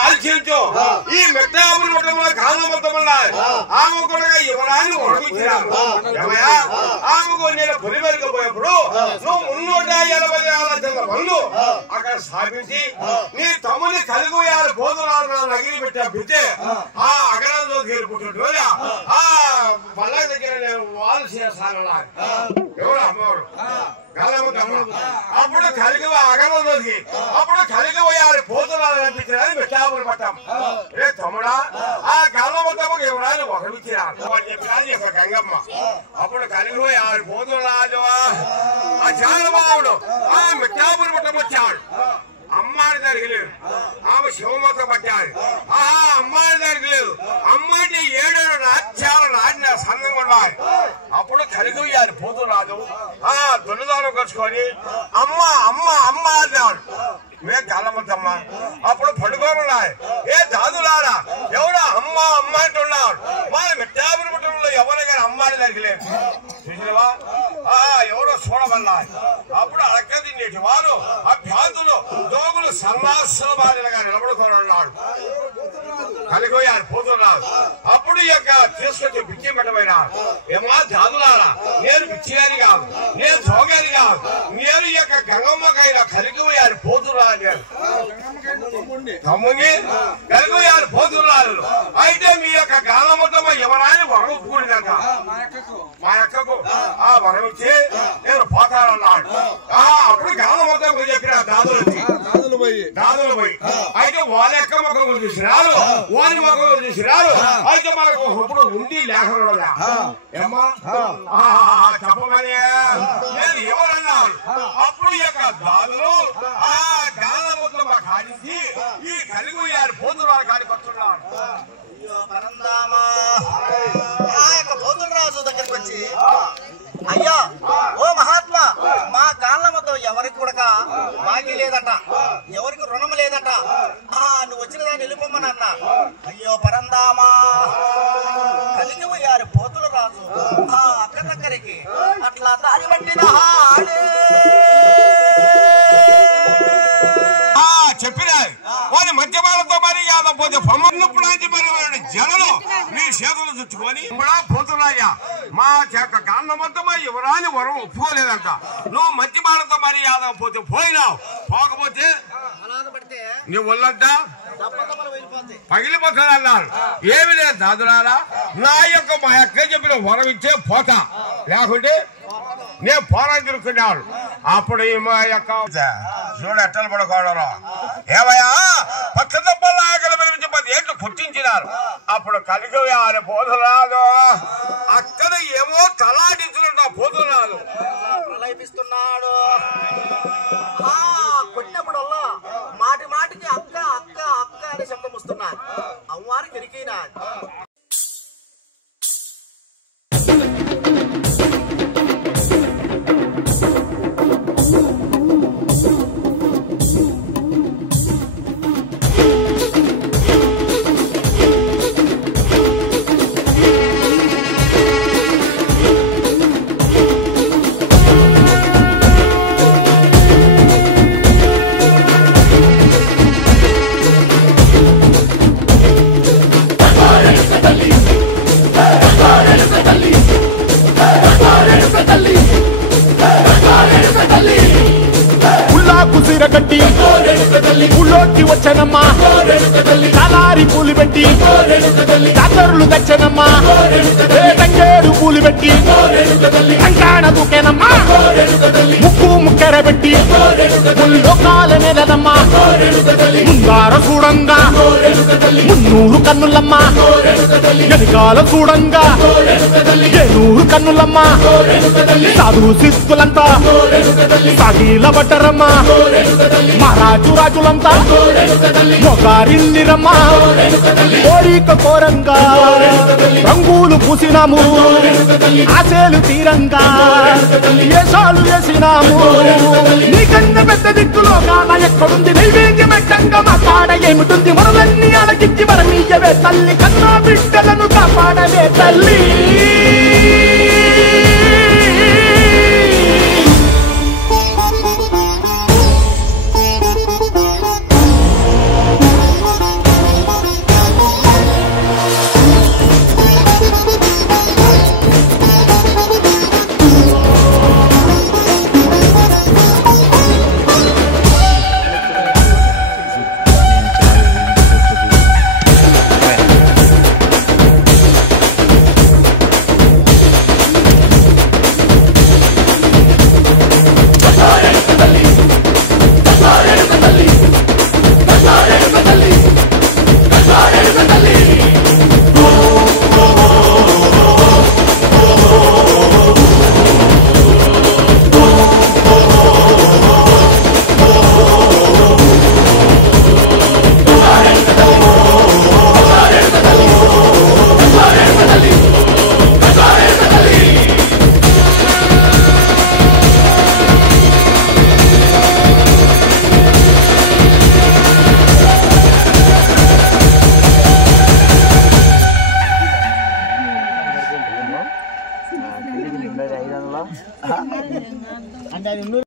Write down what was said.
ఆలోచించు ఈ మెట్టాపురి కుటుంబంలో కాలం మొత్తం ఆమె కూడా యువరాన్ని ఉడమించినారు ఏమయ్యా ఆమెకు నేను పొలి వెలిగిపోయేప్పుడు నువ్వు 380 ఆలోచనల పనులు అక్కడ స్థాపించి నీ తమ్ముని కలిగిపోయారు పోతున్నారు నగిరి పెట్టా బిడ్డే ఆ అగరంలో తీరుకుంటుంటే ఆ పళ్ళ దగ్గర నేను వాళ్ళు చేస్తాను ఎవరు అమ్మవారు అప్పుడు కలిగి అగరంలోకి అప్పుడు కలిగిపోయారు పోతున్నారు అనిపించినది మెట్టాపురి పట్టాం రే తమ్ముడా ఆ గల్లమతము ఎవరైనా ఒకరిచ్చినారు చెప్పిన గంగమ్మ అప్పుడు కలిగిపోయి ఆరు పోతున్నారు ఆ జానబాబుడు ఆ మెట్టాపురి పట్టం వచ్చాడు అమ్మాయి దగ్గరికి లేదు ఆమె శివమత పట్టాడు ఆహా అమ్మాయి దగ్గరికి లేదు అమ్మాయిని 7 రాజ్యాలు రాడిన సంఘం ఉండాలి అప్పుడు కలిగిపోయారు పోతురాజు ఆ దున్నదానం కలుసుకొని అమ్మ అమ్మ అమ్మ అన్నాడు మే కాలమంతమ్మ అప్పుడు పడుకోనున్నాయి ఏ దాదులారా ఎవరో అమ్మ అమ్మ అంటున్నారు మా మెట్టాపురి కుటుంబంలో ఎవరైనా అమ్మాయి దగ్గరికి లేదు చూసినవా ఎవరో చూడమన్నారు అప్పుడు అడక్క తినేటి వారు అభ్యాతులు దోగులు సర్వాసన బాధలుగా నిలబడుకొని ఉన్నాడు కలిగిపోయారు పోతున్నారు అప్పుడు ఈ యొక్క తీసుకొచ్చి బిచ్చి పెట్టబోయినా ఏమా దాదులారా నేను బిచ్చిగాని కాదు నేను జోగాని కాదు నేను ఈ యొక్క గంగమ్మకైనా కలిగిపోయారు పోతున్నారు తమ్ముని కలిగిపోయారు పోతున్నారు అయితే మీ యొక్క గాలమొత్తమ్మ ఎవరైనా వరం కూడినాక మా అక్కకు ఆ వరం ఇచ్చి నేను పోతానన్నాడు అప్పుడు గాలమొత్తమ్మ చెప్పిన దాదులు పోయి అయితే వాళ్ళ యొక్క ముఖం చూసినారు వారి ముఖం చూసినారు అయితే మనకు ఇప్పుడు ఉండి లేకుండా ఏమ్మా చెప్పమని నేను ఎవరన్నాను అప్పుడు యొక్క దాదులు ఆ గాలమొత్తమ్మ కానిసి ఈ కలిగిపోయారు పోతున్నారు కాడికి వస్తున్నాడు పోతురాజు దగ్గరికి వచ్చి అయ్యా ఓ మహాత్మా మా కాళ్ళ మొత్తం ఎవరికి కూడా బాకీ లేదట ఎవరికి రుణం లేదట నువ్వు వచ్చిన దాన్ని వెళ్ళిపోమ్మని అన్న అయ్యో పరందామా కలిగిపోయారు పోతుల రాజు అక్క దగ్గరికి అట్లా దారి పట్టిన చెప్పినా వారి మధ్యమాలతో మరి పోతే పొమ్మన్నప్పుడు మరి జలలో నీ చేతులు చుట్టుకొని కూడా పోతున్నాయా మా యొక్క గాన్నమంతమా ఎవరాని వరం ఒప్పుకోలేదంట నువ్వు మధ్యమాలతో మరి యాదవ పోతే పోయినావు పోకపోతే నీ ఒళ్ళంట పగిలిపోతుంది అన్నారు ఏమి లేదు దాదులారా నా యొక్క మా అక్క చెప్పిన వరం ఇచ్చే పోతా లేకుంటే నేను పోరాటం తిరుగుతున్నాడు అప్పుడు మా యొక్క చూడ ఎట్టలు పడుకోవడం ఏమయ్యా పక్క దెబ్బలు ఆకలి పిలిపించి 10 ఏళ్ళు పుట్టించినారు అప్పుడు కలిగిపోయారు పోతురాదు అక్కడ ఏమో తలాడించుకుంటా పోతున్నారు ప్రలయిస్తున్నాడు కొట్టినప్పుడల్లా మాటి మాటికి అక్క అక్క అక్క అని శబ్దం వస్తున్నారు అమ్మవారికి ఎరికినా కట్టి ఊళ్ళోకి వచ్చనమ్మా తలారి పూలు పెట్టి జాతరులు తెచ్చనమ్మా తంగేరు పూలు పెట్టి కంకాణ దూకేనమ్మా ముక్కు ముక్కెర పెట్టి లోకాల నెలనమ్మా ముందార చూడంగా 300 కన్నులమ్మా వెనకాల చూడంగా 700 కన్నులమ్మా సాధు సిద్ధులంతా సాగిల బట్టరమ్మా మహారాజు రాజులంతా మొగారిల్లిరమ్మా కోరిక కోరంగా రంగులు పూసినాము ఆశలు తీరంగా ఏషాలు వేసినాము నీకన్నా పెద్ద దిక్కులో కాన ఎక్కడుంది నైవేద్యం ఎట్టంగా మా కాడ ఏమిటుంది మనలన్నీ అలగించి మరమీయవే తల్లి కన్నా బిడ్డలను కాపాడవే తల్లి అంటే అది